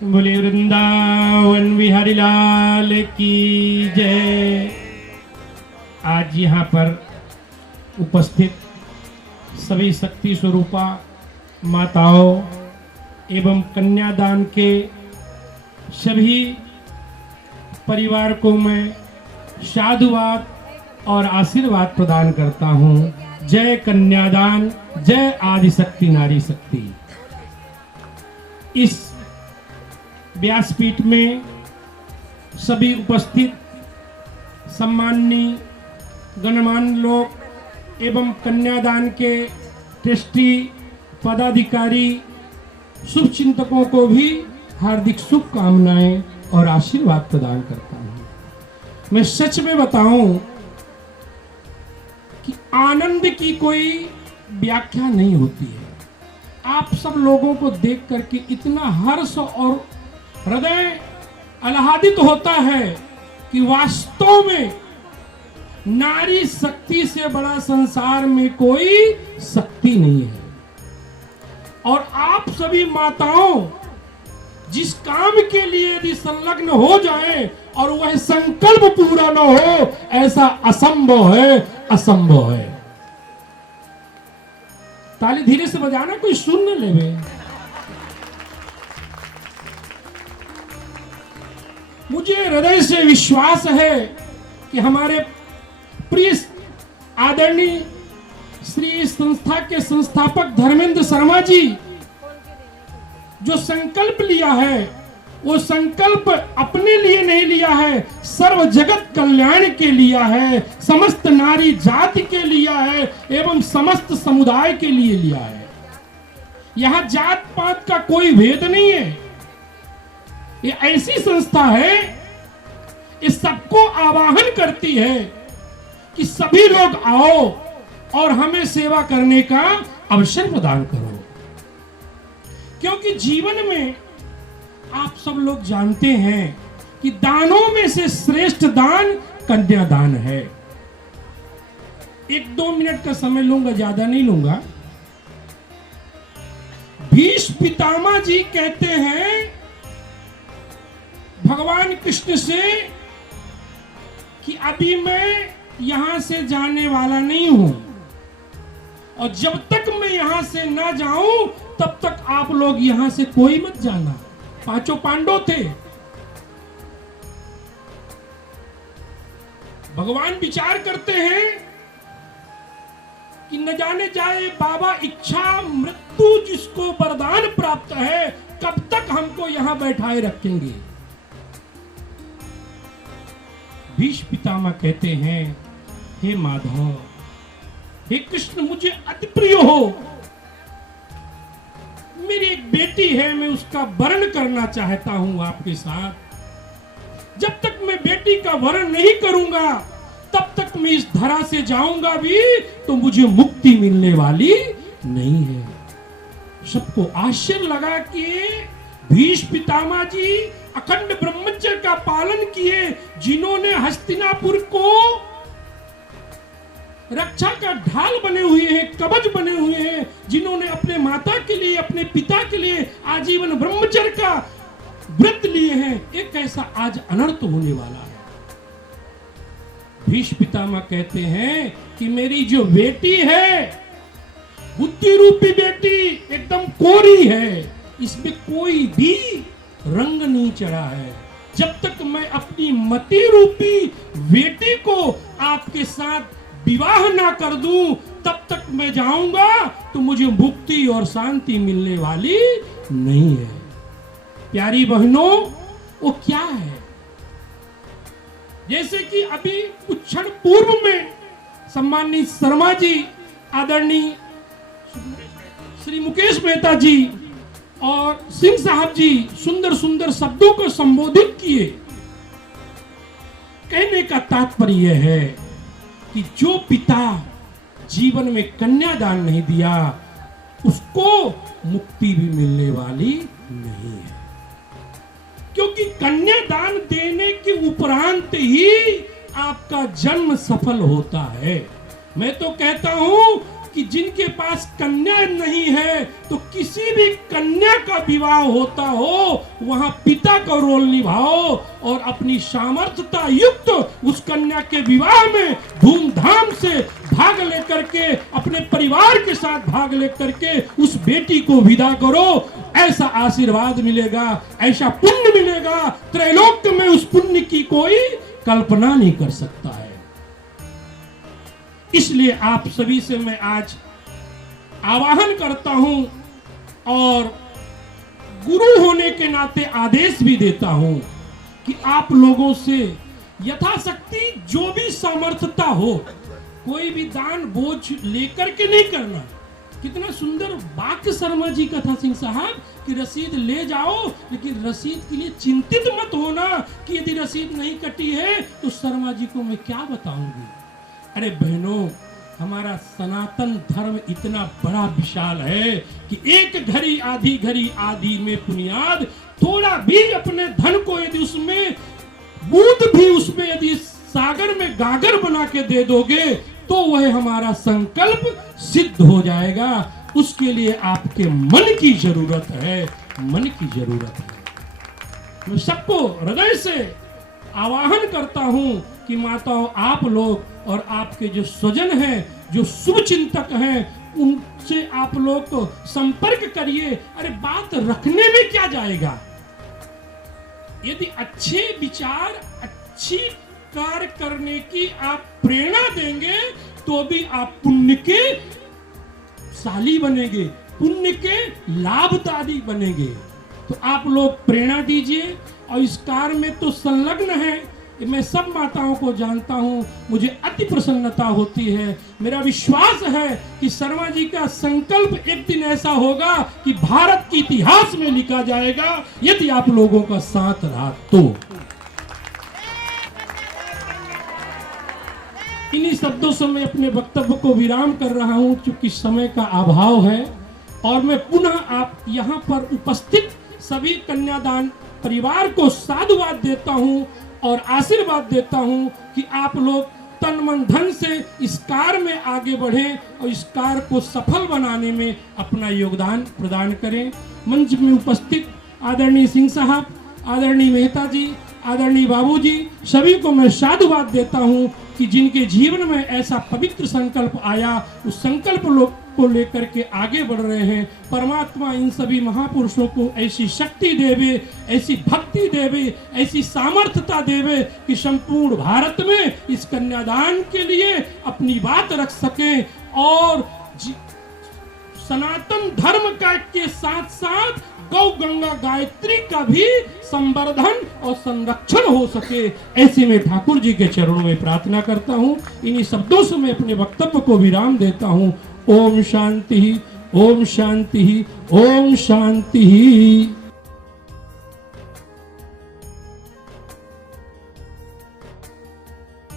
बोले वृंदावन बिहारी लाल की जय। आज यहाँ पर उपस्थित सभी शक्ति स्वरूपा माताओं एवं कन्यादान के सभी परिवार को मैं साधुवाद और आशीर्वाद प्रदान करता हूँ। जय कन्यादान, जय आदिशक्ति नारी शक्ति। इस व्यासपीठ में सभी उपस्थित सम्माननीय गणमान्य लोग एवं कन्यादान के ट्रस्टी पदाधिकारी शुभचिंतकों को भी हार्दिक शुभकामनाएं और आशीर्वाद प्रदान करता हूं। मैं सच में बताऊं कि आनंद की कोई व्याख्या नहीं होती है। आप सब लोगों को देख करके इतना हर्ष और हृदय आह्लादित होता है कि वास्तव में नारी शक्ति से बड़ा संसार में कोई शक्ति नहीं है। और आप सभी माताओं जिस काम के लिए यदि संलग्न हो जाए और वह संकल्प पूरा न हो, ऐसा असंभव है, असंभव है। ताली धीरे से बजाना, कोई सुन न लेवे। मुझे हृदय से विश्वास है कि हमारे प्रिय आदरणीय श्री संस्था के संस्थापक धर्मेंद्र शर्मा जी जो संकल्प लिया है, वो संकल्प अपने लिए नहीं लिया है, सर्व जगत कल्याण के लिया है, समस्त नारी जाति के लिया है एवं समस्त समुदाय के लिए लिया है। यहां जात पात का कोई भेद नहीं है। ये ऐसी संस्था है, ये सबको आवाहन करती है कि सभी लोग आओ और हमें सेवा करने का अवसर प्रदान करो। क्योंकि जीवन में आप सब लोग जानते हैं कि दानों में से श्रेष्ठ दान कन्यादान है। 1-2 मिनट का समय लूंगा, ज्यादा नहीं लूंगा। भीष्म पितामह जी कहते हैं भगवान कृष्ण से कि अभी मैं यहां से जाने वाला नहीं हूं और जब तक मैं यहां से ना जाऊं तब तक आप लोग यहां से कोई मत जाना। 5 पांडव थे। भगवान विचार करते हैं कि न जाने जाए बाबा इच्छा मृत्यु जिसको वरदान प्राप्त है, कब तक हमको यहां बैठाए रखेंगे। भीष्म पितामह कहते हैं, हे माधव, हे कृष्ण, मुझे अति प्रिय हो। मेरी एक बेटी है, मैं उसका वरण करना चाहता हूं आपके साथ। जब तक मैं बेटी का वरण नहीं करूंगा तब तक मैं इस धरा से जाऊंगा भी तो मुझे मुक्ति मिलने वाली नहीं है। सबको आश्चर्य लगा कि भीष्म पितामह जी अखंड ब्रह्मचर्य का पालन किए, जिन्होंने हस्तिनापुर को रक्षा का ढाल बने हुए हैं, कवच बने हुए हैं, जिन्होंने अपने माता के लिए, अपने पिता के लिए आजीवन ब्रह्मचर्य का व्रत लिए हैं, एक ऐसा आज अनर्थ होने वाला है। भीष्म पितामह कहते हैं कि मेरी जो बेटी है, बुद्धि रूपी बेटी, एकदम कोरी है, इसमें कोई भी रंग नहीं चढ़ा है। जब तक मैं अपनी मति रूपी बेटी को आपके साथ विवाह ना कर दूं तब तक मैं जाऊंगा तो मुझे मुक्ति और शांति मिलने वाली नहीं है। प्यारी बहनों, वो क्या है? जैसे कि अभी कुछ क्षण पूर्व में सम्मानित शर्मा जी, आदरणीय श्री मुकेश मेहता जी और सिंह साहब जी सुंदर सुंदर शब्दों को संबोधित किए। कहने का तात्पर्य है कि जो पिता जीवन में कन्यादान नहीं दिया उसको मुक्ति भी मिलने वाली नहीं है। क्योंकि कन्यादान देने के उपरांत ही आपका जन्म सफल होता है। मैं तो कहता हूं कि जिनके पास कन्या नहीं है तो किसी भी कन्या का विवाह होता हो वहां पिता का रोल निभाओ और अपनी सामर्थ्यता युक्त उस कन्या के विवाह में धूमधाम से भाग लेकर के अपने परिवार के साथ भाग लेकर के उस बेटी को विदा करो। ऐसा आशीर्वाद मिलेगा, ऐसा पुण्य मिलेगा, त्रैलोक में उस पुण्य की कोई कल्पना नहीं कर सकता है। इसलिए आप सभी से मैं आज आवाहन करता हूं और गुरु होने के नाते आदेश भी देता हूं कि आप लोगों से यथाशक्ति जो भी सामर्थ्यता हो, कोई भी दान बोझ लेकर के नहीं करना। कितना सुंदर वाक्य शर्मा जी का था सिंह साहब कि रसीद ले जाओ, लेकिन रसीद के लिए चिंतित मत होना कि यदि रसीद नहीं कटी है तो शर्मा जी को मैं क्या बताऊंगी। अरे बहनों, हमारा सनातन धर्म इतना बड़ा विशाल है कि एक घड़ी आधी में बुनियाद, थोड़ा भी अपने धन को यदि उसमें बूंद भी उसमें यदि सागर में गागर बना के दे दोगे तो वह हमारा संकल्प सिद्ध हो जाएगा। उसके लिए आपके मन की जरूरत है, मन की जरूरत है। मैं सबको हृदय से आवाहन करता हूं कि माताओं, आप लोग और आपके जो स्वजन हैं, जो शुभ चिंतक हैं, उनसे आप लोग तो संपर्क करिए। अरे बात रखने में क्या जाएगा, यदि अच्छे विचार, अच्छी कार्य करने की आप प्रेरणा देंगे तो भी आप पुण्य के शाली बनेंगे, पुण्य के लाभदायी बनेंगे। तो आप लोग प्रेरणा दीजिए और इस कार्य में तो संलग्न है। मैं सब माताओं को जानता हूं, मुझे अति प्रसन्नता होती है। मेरा विश्वास है कि शर्मा जी का संकल्प एक दिन ऐसा होगा कि भारत के इतिहास में लिखा जाएगा, यदि आप लोगों का साथ रहा तो। इन्हीं शब्दों से मैं अपने वक्तव्य को विराम कर रहा हूं, क्योंकि समय का अभाव है। और मैं पुनः आप यहाँ पर उपस्थित सभी कन्यादान परिवार को साधुवाद देता हूं और आशीर्वाद देता हूं कि आप लोग तन मन धन से इस कार्य में आगे बढ़ें और इस कार्य को सफल बनाने में अपना योगदान प्रदान करें। मंच में उपस्थित आदरणीय सिंह साहब, आदरणीय मेहता जी, आदरणीय बाबूजी, सभी को मैं साधुवाद देता हूं कि जिनके जीवन में ऐसा पवित्र संकल्प आया, उस संकल्प को लेकर के आगे बढ़ रहे हैं। परमात्मा इन सभी महापुरुषों को ऐसी शक्ति देवे, ऐसी भक्ति देवे, ऐसी सामर्थ्यता देवे कि संपूर्ण भारत में इस कन्यादान के लिए अपनी बात रख सकें और सनातन धर्म का के साथ साथ गौ गंगा गायत्री का भी संवर्धन और संरक्षण हो सके। ऐसे में ठाकुर जी के चरणों में प्रार्थना करता हूँ। इन्हीं शब्दों से मैं अपने वक्तव्य को विराम देता हूँ। ओम शांति, ओम शांति, ओम शांति।